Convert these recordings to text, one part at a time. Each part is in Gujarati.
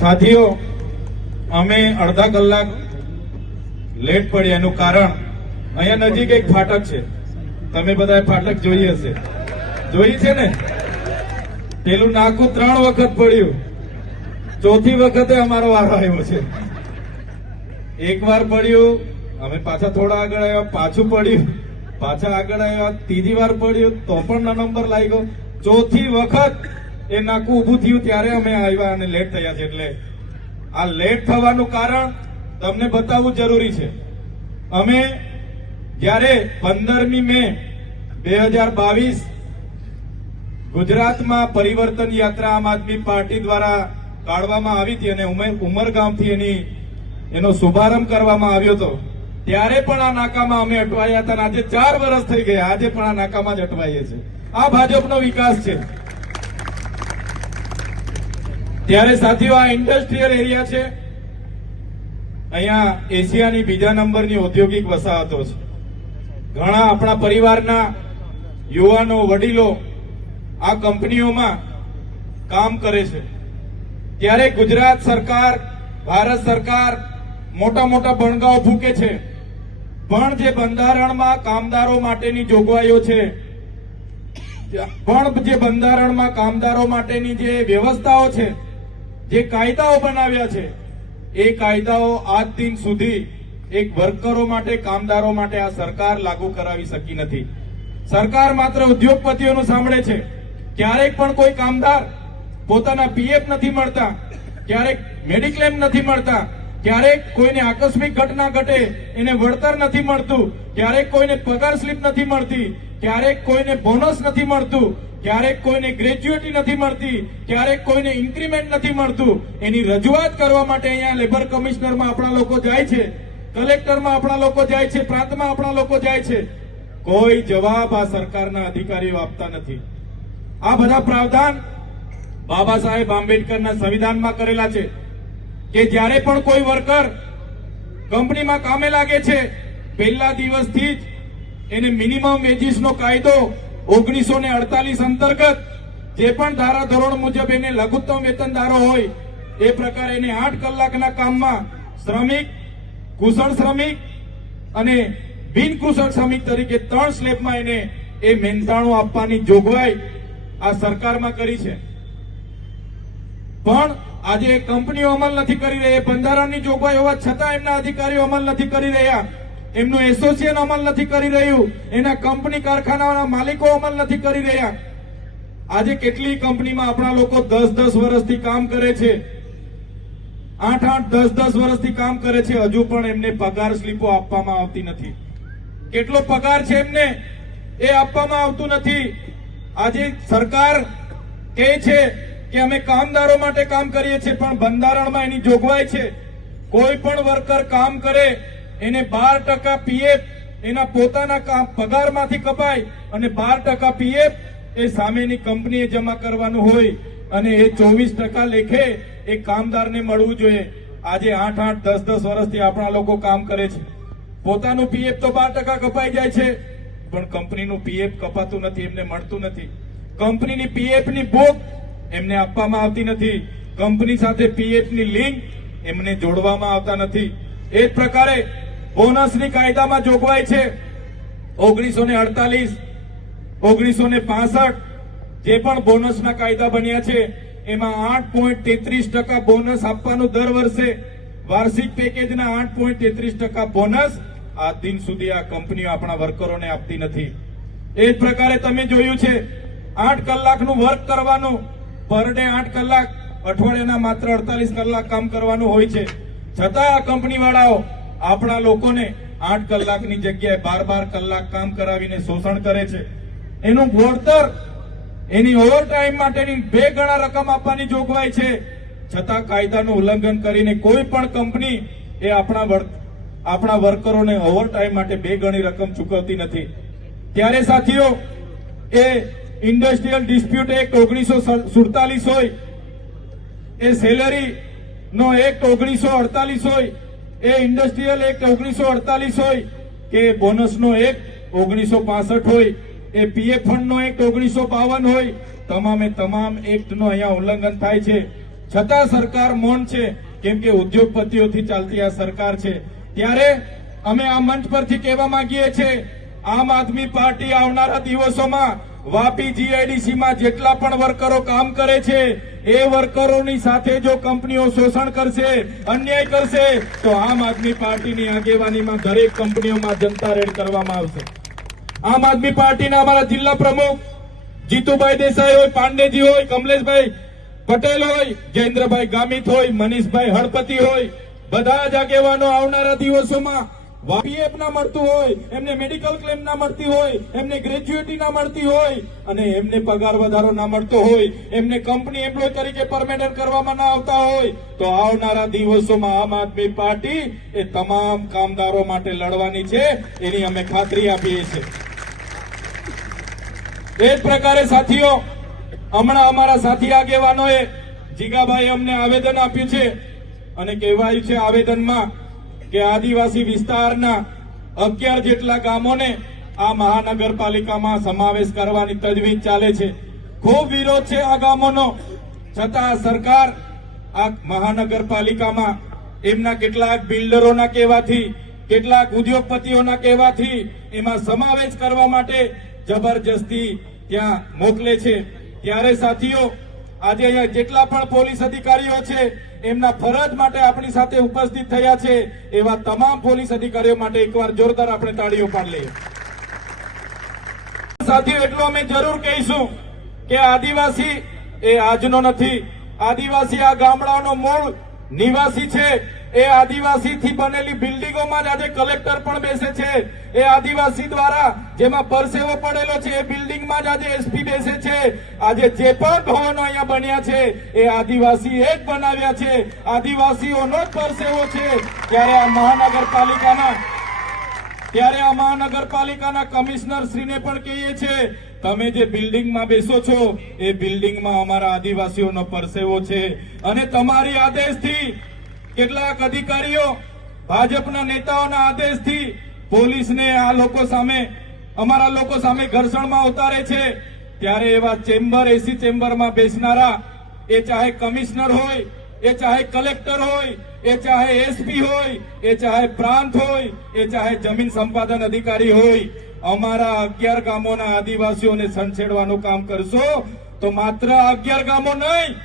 સાથીઓ, અમે અડધા કલાક લેટ પડ્યા એનું કારણ અહીંયા નજીક એક ફાટક છે. તમે બધા ફાટક જોઈ હશે, જોઈ છે ને? પેલું નાકું 3 વખત પડ્યું, ચોથી વખતે અમારો વારો આવ્યો છે. એક વાર પડ્યું, અમે પાછા થોડા આગળ આવ્યા, પાછું પડ્યું, પાછા આગળ આવ્યા, ત્રીજી વાર પડ્યું તો પણ નંબર લાગ્યો, ચોથી વખત એ નાકું ઉભું થયું ત્યારે અમે આવ્યા અને લેટ થયા છે. એટલે આ લેટ થવાનું કારણ તમને બતાવવું જરૂરી છે. અમે જ્યારે 15મી મે 2022 ગુજરાતમાં પરિવર્તન યાત્રા આમ આદમી પાર્ટી દ્વારા કાઢવામાં આવી હતી અને ઉમરગામથી એનો શુભારંભ કરવામાં આવ્યો હતો, ત્યારે પણ આ નાકામાં અમે અટવાયા હતા. આજે 4 વર્ષ થઈ ગયા, આજે પણ આ નાકામાં જ અટવાઈએ છીએ. આ ભાજપનો વિકાસ છે. ત્યારે સાથીઓ, આ ઇન્ડસ્ટ્રીયલ એરિયા છે. અહીંયા એશિયાની બીજા નંબરની ઔદ્યોગિક વસાહતો છે. ઘણા આપણા પરિવારના યુવાનો, વડીલો આ કંપનીઓમાં કામ કરે છે. ત્યારે ગુજરાત સરકાર, ભારત સરકાર મોટા મોટા બણગાઓ ફૂંકે છે, પણ જે બંધારણમાં કામદારો માટેની જોગવાઈઓ છે, પણ જે બંધારણમાં કામદારો માટેની જે વ્યવસ્થાઓ છે, જે કાયદાઓ બનાવ્યા છે, એ કાયદાઓ આજ દિન સુધી એક વર્કરો માટે, કામદારો માટે આ સરકાર લાગુ કરાવી શકી નથી. સરકાર માત્ર ઉદ્યોગપતિઓનું સાંભળે છે. ક્યારેક પણ કોઈ કામદાર પોતાના પીએફ નથી મળતા, ક્યારેક મેડિક્લેમ નથી મળતા, ક્યારેક કોઈને આકસ્મિક ઘટના ઘટે એને વળતર નથી મળતું, ક્યારેક કોઈને પગાર સ્લીપ નથી મળતી, ક્યારેક કોઈને બોનસ નથી મળતું, ક્યારેક કોઈને ગ્રેજ્યુએટી નથી મળતી, ક્યારેક કોઈને ઇન્ક્રીમેન્ટ નથી મળતું. એની રજૂઆત કરવા માટે અહીંયા લેબર કમિશનરમાં આપણા લોકો જાય છે, કલેક્ટરમાં આપણા લોકો જાય છે, પ્રાંતમાં આપણા લોકો જાય છે. કોઈ જવાબ આ સરકારના અધિકારીઓ આપતા નથી. આ બધા પ્રાવધાન બાબા સાહેબ આંબેડકરના સંવિધાનમાં કરેલા છે કે જ્યારે પણ કોઈ વર્કર કંપનીમાં કામે લાગે છે, પહેલા દિવસથી જ એને મિનિમમ વેજીસનો કાયદો 1948 અંતર્ગત જે પણ ધારાધોરણ મુજબ એને લઘુત્તમ વેતનદારો હોય એ પ્રકારે એને 8 કલાકના કામમાં શ્રમિક, કુશળ શ્રમિક અને બિન કુશળ શ્રમિક તરીકે 3 સ્લેબમાં એને એ મહેનતાણું આપવાની જોગવાઈ આ સરકારમાં કરી છે. પણ આજે કંપનીઓ અમલ નથી કરી રહી. બંધારણની જોગવાઈ હોવા છતાં એમના અધિકારીઓ અમલ નથી કરી રહ્યા. એમનું એસોસિએશન અમલ નથી કરી રહ્યું. એના કંપની કારખાનાના માલિકો અમલ નથી કરી રહ્યા. આજે કેટલી કંપનીમાં આપણા લોકો 10-10 વર્ષથી કામ કરે છે, 8-8, 10-10 વર્ષથી કામ કરે છે, હજુ પણ એમને પગાર સ્લીપો આપવામાં આવતી નથી. કેટલો પગાર છે એમને એ આપવામાં આવતું નથી. આજે સરકાર કહે છે કે અમે કામદારો માટે કામ કરીએ છીએ, પણ બંધારણમાં એની જોગવાઈ છે કોઈ પણ વર્કર કામ કરે એને 12% પીએફ એના પોતાના પગારમાંથી કપાય અને 12% પીએફ એ સામેની કંપનીએ જમા કરવાનું હોય અને એ 24% લેખે એ કામદારને મળવું જોઈએ. આજે 8-8, 10-10 વર્ષથી આપણા લોકો કામ કરે છે. પોતાનું પીએફ તો 12% કપાઈ જાય છે, પણ કંપનીનું પીએફ કપાતું નથી, એમને મળતું નથી. કંપનીની પીએફની બુક એમને આપવામાં આવતી નથી. કંપની સાથે પીએફની લિંક એમને જોડવામાં આવતા નથી. એ જ પ્રકારે બોનસની કાયદામાં જોગવાઈ છે 1948, 1965 જે પણ બોનસના કાયદા બન્યા છે એમાં 8.33% બોનસ આપવાનું દર વર્ષે. વાર્ષિક પેકેજના 8.33% બોનસ આ દિન સુધી આ કંપનીઓ આપણા વર્કરોને આપતી નથી. એ જ પ્રકારે તમે જોયું છે 8 કલાકનું વર્ક કરવાનું, પર ડે 8 કલાક, અઠવાડિયાના માત્ર 48 કલાક કામ કરવાનું હોય છે. છતાં આ કંપનીવાળાઓ આપણા લોકોને 8 કલાકની જગ્યાએ 12 કલાક કામ કરાવીને શોષણ કરે છે. એનું વળતર, એની ઓવરટાઈમ માટેની 2 ગણા રકમ આપવાની જોગવાઈ છે. છતાં કાયદાનું ઉલ્લંઘન કરીને કોઈ પણ કંપની એ આપણા વર્કરોને ઓવરટાઈમ માટે 2 ગણી રકમ ચૂકવતી નથી. ત્યારે સાથીઓ, એ ઇન્ડસ્ટ્રીયલ ડિસ્પ્યુટ એક્ટ 1947 હોય, એ સેલરી નો એક્ટ 1948 હોય, એ ઇન્ડસ્ટ્રીયલ એક્ટ 1948 હોય કે બોનસનો એક્ટ 1965 હોય, એ પીએફ ફંડનો એક્ટ 1952 હોય, તમામે તમામ એક્ટનો અહીંયા ઉલ્લંઘન થાય છે. છતાં સરકાર મૌન છે, કેમ કે ઉદ્યોગપતિઓથી ચાલતી આ સરકાર છે. ત્યારે અમે આ મંચ પરથી કહેવા માંગીએ છીએ, આમ આદમી પાર્ટી આવનારા દિવસોમાં વાપી જીઆઈડીસીમાં જેટલા પણ વર્કરો કામ કરે છે એ વર્કરોની સાથે જો કંપનીઓ શોષણ કરશે, અન્યાય કરશે, તો આમ આદમી પાર્ટીની આગેવાનીમાં દરેક કંપનીઓમાં જનતા રેડ કરવામાં આવશે. આમ આદમી પાર્ટીના અમારા જિલ્લા પ્રમુખ જીતુભાઈ દેસાઈ હોય, પાંડેજી હોય, કમલેશભાઈ પટેલ હોય, જયેન્દ્રભાઈ ગામિત હોય, મનીષભાઈ હળપતિ હોય, બધા જ આગેવાનો આવનારા દિવસોમાં પીએફ ના મળતું હોય, એમને મેડિકલ ક્લેમ ના મળતી હોય, એમને ગ્રેજ્યુએટી ના મળતી હોય અને એમને પગાર વધારો ના મળતો હોય, એમને કંપની એમ્પ્લોય તરીકે પરમેનન્ટ કરવામાં ના આવતા હોય, તો આવનારા દિવસોમાં આમ આદમી પાર્ટી એ તમામ કામદારો માટે લડવાની છે, એની અમે ખાતરી આપીએ છીએ. એ જ પ્રકારે સાથીઓ, હમણાં અમારા સાથી આગેવાનોએ જીગાભાઈ અમને આવેદન આપ્યું છે અને કહેવાયું છે આવેદનમાં કે આદિવાસી વિસ્તારના 11 જેટલા ગામોને આ મહાનગરપાલિકામાં સમાવેશ કરવાની તજવીજ ચાલે છે. ખૂબ વિરોધ છે આ ગામોનો, છતાં સરકાર આ મહાનગરપાલિકામાં એમના કેટલાક બિલ્ડરોના કહેવાથી, કેટલાક ઉદ્યોગપતિઓના કહેવાથી એમાં સમાવેશ કરવા માટે જબરજસ્તી ત્યાં મોકલે છે. ત્યારે સાથીઓ, આજે અહીંયા જેટલા પણ પોલીસ અધિકારીઓ છે એમના ફરજ માટે આપણી સાથે ઉપસ્થિત થયા છે, એવા તમામ પોલીસ અધિકારીઓ માટે એકવાર જોરદાર આપણે તાળીઓ પાડી લઈએ. સાથીઓ, એટલું અમે જરૂર કહીશું કે આદિવાસી એ આજનો નથી. આદિવાસી આ ગામડાનો મૂળ નિવાસી છે. એ આદિવાસીથી બનેલી બિલ્ડિંગોમાં જ આજે કલેક્ટર પણ બેસે છે. એ આદિવાસી દ્વારા જેમાં પરસેવો પડેલો છે એ બિલ્ડિંગમાં જ આજે એસપી બેસે છે. આજે જે પણ ભવનો અહીંયા બન્યા છે એ આદિવાસી એક બનાવ્યા છે, આદિવાસીઓનો જ પરસેવો છે. ત્યારે આ મહાનગરપાલિકાના કમિશનર શ્રીને પણ કહીએ છીએ, તમે જે બિલ્ડિંગમાં બેસો છો એ બિલ્ડિંગમાં અમારા આદિવાસીઓનો પરસેવો છે. અને તમારી આદેશથી કેટલાક અધિકારીઓ, ભાજપના નેતાઓના આદેશથી પોલીસને આ લોકો સામે, અમારા લોકો સામે ઘર્ષણમાં ઉતારે છે. ત્યારે એવા ચેમ્બર, એસી ચેમ્બરમાં બેસનારા, એ ચાહે કમિશનર હોય, એ ચાહે કલેક્ટર હોય, એ ચાહે એસપી હોય, એ ચાહે પ્રાંત હોય, એ ચાહે જમીન સંપાદન અધિકારી હોય, અમારા 11 ગામોના આદિવાસીઓને સંછેડવાનું કામ કરશો તો માત્ર 11 ગામો નહીં,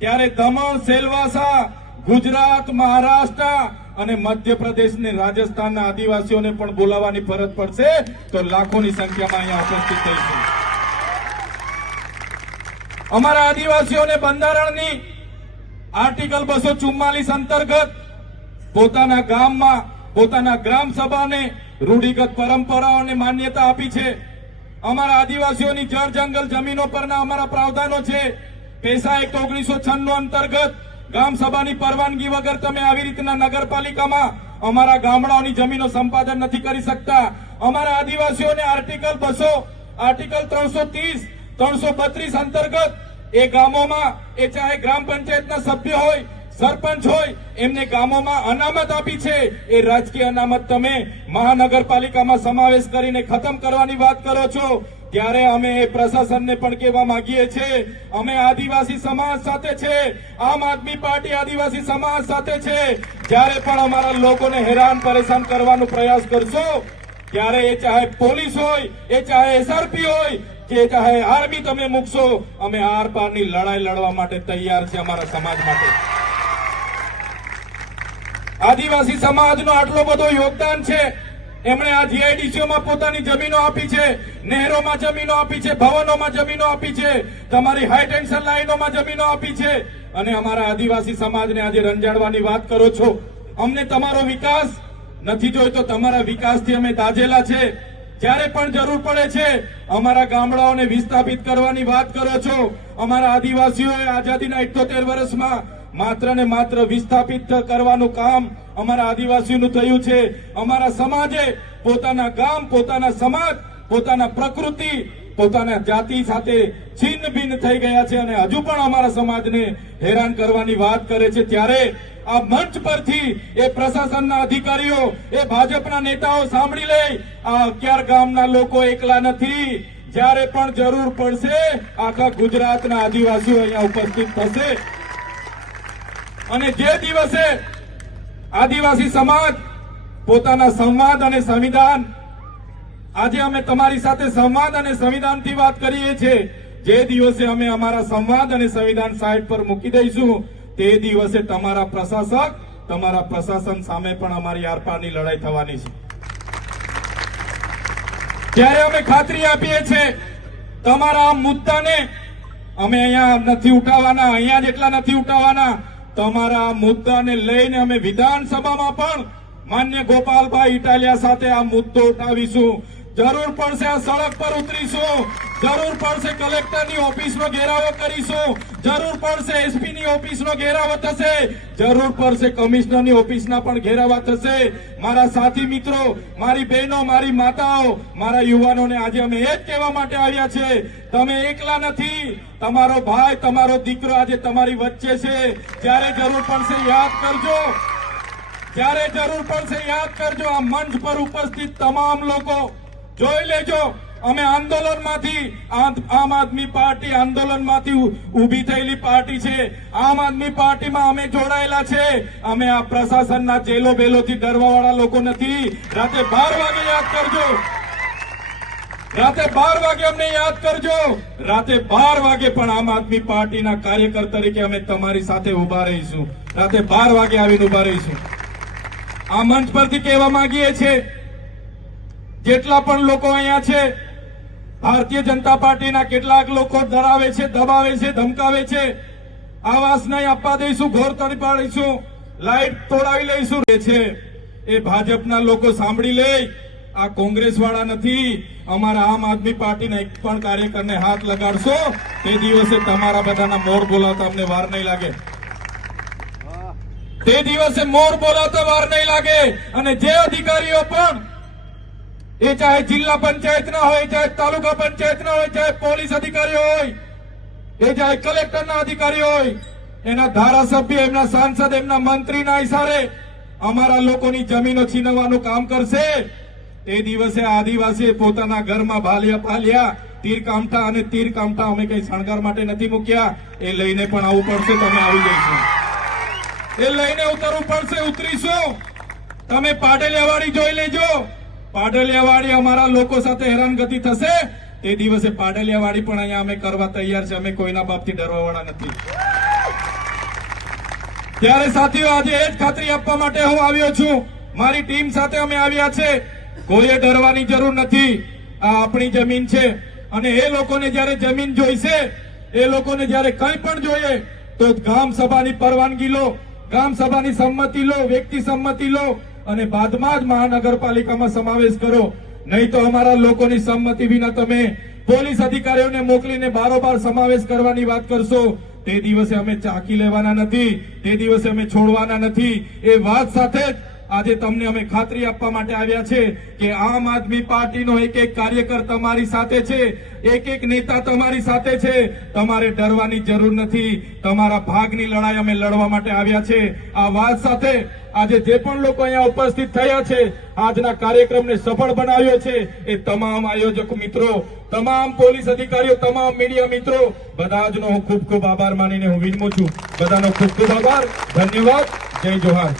ત્યારે દમણ, સેલવાસા, ગુજરાત, મહારાષ્ટ્ર અને મધ્યપ્રદેશ ને રાજસ્થાનના આદિવાસીઓને પણ બોલાવવાની ફરજ પડશે, તો લાખોની સંખ્યામાં અહીંયા ઉપસ્થિત થઈશું. અમારા આદિવાસીઓને બંધારણની આર્ટિકલ 244 અંતર્ગત પોતાના ગામમાં, પોતાના ગ્રામ સભાને રૂઢિગત પરંપરાઓને માન્યતા આપી છે. અમારા આદિવાસીઓની જળ જંગલ જમીનો પરના અમારા પ્રાવધાનો છે. પેસા એક્ટ 1996 અંતર્ગત ગામ સભાની પરવાનગી વગર તમે આવી રીતના નગરપાલિકામાં અમારા ગામડાઓની જમીનો સંપાદન નથી કરી શકતા. અમારા આદિવાસીઓને આર્ટિકલ 200, આર્ટિકલ 330, 332 અંતર્ગત એ ગામોમાં, એ ચાહે ગ્રામ પંચાયતના સભ્ય હોય, સરપંચ હોય, એમને ગામોમાં અનામત આપી છે. એ રાજકીય અનામત તમે મહાનગરપાલિકામાં સમાવેશ કરીને ખતમ કરવાની વાત કરો છો. ત્યારે અમે એ પ્રશાસનને પણ કહેવા માંગીએ છીએ, અમે આદિવાસી સમાજ સાથે છે, આમ આદમી પાર્ટી આદિવાસી સમાજ સાથે છે. જ્યારે પણ અમારા લોકોને હેરાન પરેશાન કરવાનો પ્રયાસ કરશો, ત્યારે એ ચાહે પોલીસ હોય, એ ચાહે એસઆરપી હોય, કે ચાહે આર્મી તમે મૂકશો, અમે આર પારની લડાઈ લડવા માટે તૈયાર છે અમારા સમાજ માટે. આદિવાસી સમાજનો આટલો બધો યોગદાન છે. એમણે આ જીઆઈડીસીઓમાં પોતાની જમીનો આપી છે, નહેરોમાં જમીનો આપી છે, ભવનોમાં જમીનો આપી છે, તમારી હાઈ ટેન્શન લાઈનોમાં જમીનો આપી છે. અને અમારા આદિવાસી સમાજને આજે રંજાડવાની વાત કરો છો. અમને તમારો વિકાસ નથી જોઈતો, તમારા વિકાસથી અમે દાઝેલા છે. જ્યારે પણ જરૂર પડે છે અમારા ગામડાઓને વિસ્થાપિત કરવાની વાત કરો છો. અમારા આદિવાસીઓએ આઝાદીના 78 વર્ષમાં માત્ર ને માત્ર વિસ્થાપિત કરવાનું કામ અમારા આદિવાસીઓનું થયું છે. અમારા સમાજે પોતાના ગામ, પોતાના સમાજ, પોતાના પ્રકૃતિ, પોતાના જાતિ સાથે છિન્ન ભિન્ન થઈ ગયા છે અને હજુ પણ અમારા સમાજને હેરાન કરવાની વાત કરે છે. ત્યારે આ મંચ પરથી એ પ્રશાસનના અધિકારીઓ, એ ભાજપના નેતાઓ સાંભળી લે, આ 11 ગામના લોકો એકલા નથી. જ્યારે પણ જરૂર પડશે આખા ગુજરાતના આદિવાસીઓ અહીંયા ઉપસ્થિત થશે. અને જે દિવસે આદિવાસી સમાજ પોતાના સંવાદ અને સંવિધાન, આજે અમે તમારી સાથે સંવાદ અને સંવિધાનથી વાત કરીએ છીએ, જે દિવસે અમે અમારા સંવાદ અને સંવિધાન સાઇટ પર મૂકી દઈશું તે દિવસે તમારા પ્રશાસક, તમારા પ્રશાસન સામે પણ અમારી આરપારની લડાઈ થવાની છે. ત્યારે અમે ખાતરી આપીએ છીએ તમારા આ મુદ્દાને અમે અહીંયા નથી ઉઠાવવાના, અહીંયા જેટલા નથી ઉઠાવવાના. તમારા આ મુદ્દાને લઈને અમે વિધાનસભામાં પણ માન્ય ગોપાલભાઈ ઇટાલિયા સાથે આ મુદ્દો ઉઠાવીશું. જરૂર પડશે આ સડક પર ઉતરીશું, જરૂર પડશે કલેક્ટરની ઓફિસનો ઘેરાવો કરીશું, જરૂર પડશે એસપીની ઓફિસનો ઘેરાવો થશે, જરૂર પડશે કમિશનરની ઓફિસના પણ ઘેરાવા થશે. મારા સાથી મિત્રો, મારી બહેનો, મારી માતાઓ, મારા યુવાનોને આજે અમે એ જ કહેવા માટે આવ્યા છે, તમે એકલા નથી. તમારો ભાઈ, તમારો દીકરો આજે તમારી વચ્ચે છે. જ્યારે જરૂર પડશે યાદ કરજો, જ્યારે જરૂર પડશે યાદ કરજો. આ મંચ પર ઉપસ્થિત તમામ લોકો જોઈ લેજો, અમે આંદોલનમાંથી, આમ આદમી પાર્ટી આંદોલનમાંથી ઉભી થયેલી પાર્ટી છે. આમ આદમી પાર્ટીમાં અમે જોડાયેલા છે. અમે આ પ્રશાસનના જેલો બેલોથી ડરવાવાળા લોકો નથી. રાતે 12 વાગે યાદ કરજો, રાતે 12 વાગે અમને યાદ કરજો. રાતે 12 વાગે પણ આમ આદમી પાર્ટીના કાર્યકર તરીકે અમે તમારી સાથે ઉભા રહીશું. રાતે 12 વાગે આવીને ઉભા રહીશું. આ મંચ પરથી કહેવા માંગીએ છીએ, જેટલા પણ લોકો અહીંયા છે, ભારતીય જનતા પાર્ટીના કેટલાક લોકો ડરાવે છે, દબાવે છે, ધમકાવે છે. આવાસ નહીં આપવા દઈશું, ઘોર તોડી પાડીશું, લાઈટ તોડાવી લઈશું છે. એ ભાજપના લોકો સાંભળી લે, આ કોંગ્રેસ વાળા નથી. અમારા આમ આદમી પાર્ટીના એક પણ કાર્યકરને હાથ લગાડશો તે દિવસે તમારા બધાના મોર બોલાવતા અમને વાર નહીં લાગે. તે દિવસે મોર બોલાવતા વાર નહીં લાગે. અને જે અધિકારીઓ પણ, એ ચાહે જિલ્લા પંચાયતના હોય, ચાહે તાલુકા પંચાયતના હોય, ચાહે પોલીસ અધિકારીઓ હોય, એ ચાહે કલેક્ટરના અધિકારીઓ હોય, એના ધારાસભ્ય, એમના સાંસદ, એમના મંત્રીના ઇશારે અમારા લોકોની જમીનો છીનવવાનું કામ કરશે, તે દિવસે આદિવાસી પોતાના ઘરમાં ભાલિયા પાલ્યા, તીરકામઠા, અને તીરકામઠા અમે કઈ શણગાર માટે નથી મૂક્યા. એ લઈને પણ આવવું પડશે, તમે આવી જઈશું. એ લઈને ઉતરવું પડશે, ઉતરીશું. તમે પાડલિયાવાડી જોઈ લેજો. પાડલિયાવાડી અમારા લોકો સાથે હેરાનગતિ થશે, તે દિવસે પાડલિયાવાડી પણ અહીંયા અમે કરવા તૈયાર છે. અમે કોઈના બાપથી ડરવાવાળા નથી. ત્યારે સાથીઓ, આજે એ જ ખાતરી આપવા માટે હું આવ્યો છું. મારી ટીમ સાથે અમે આવ્યા છે. કોઈએ ડરવાની જરૂર નથી. આ આપણી જમીન છે, અને એ લોકોને જયારે જમીન જોઈશે, એ લોકોને જયારે કંઈ પણ જોઈએ તો ગ્રામ સભાની પરવાનગી લો, ગ્રામ સભાની સંમતિ લો, વ્યક્તિ સંમતિ લો, અને બાદમાં જ મહાનગરપાલિકામાં સમાવેશ કરો. નહીં તો અમારા લોકોની સંમતિ વિના તમે પોલીસ અધિકારીઓને મોકલીને બારોબાર સમાવેશ કરવાની વાત કરશો, તે દિવસે અમે ચાકી લેવાના નથી, તે દિવસે અમે છોડવાના નથી. એ વાત સાથે જ આજે તમને અમે ખાતરી આપવા માટે આવ્યા છે કે આમ આદમી પાર્ટીનો એક એક કાર્યકર તમારી સાથે છે, એક એક નેતા તમારી સાથે છે. તમારે ડરવાની જરૂર નથી. તમારા ભાગની લડાઈ અમે લડવા માટે આવ્યા છે. આ વાત સાથે આજે જે પણ લોકો અહીંયા ઉપસ્થિત થયા છે, આજના કાર્યક્રમને સફળ બનાવ્યો છે, એ તમામ આયોજક મિત્રો, તમામ પોલીસ અધિકારીઓ, તમામ મીડિયા મિત્રો, બધા જનો હું ખૂબ ખૂબ આભાર માનીને હું વિનમું છું. બધાનો ખૂબ ખૂબ આભાર, ધન્યવાદ, જય જોહાર.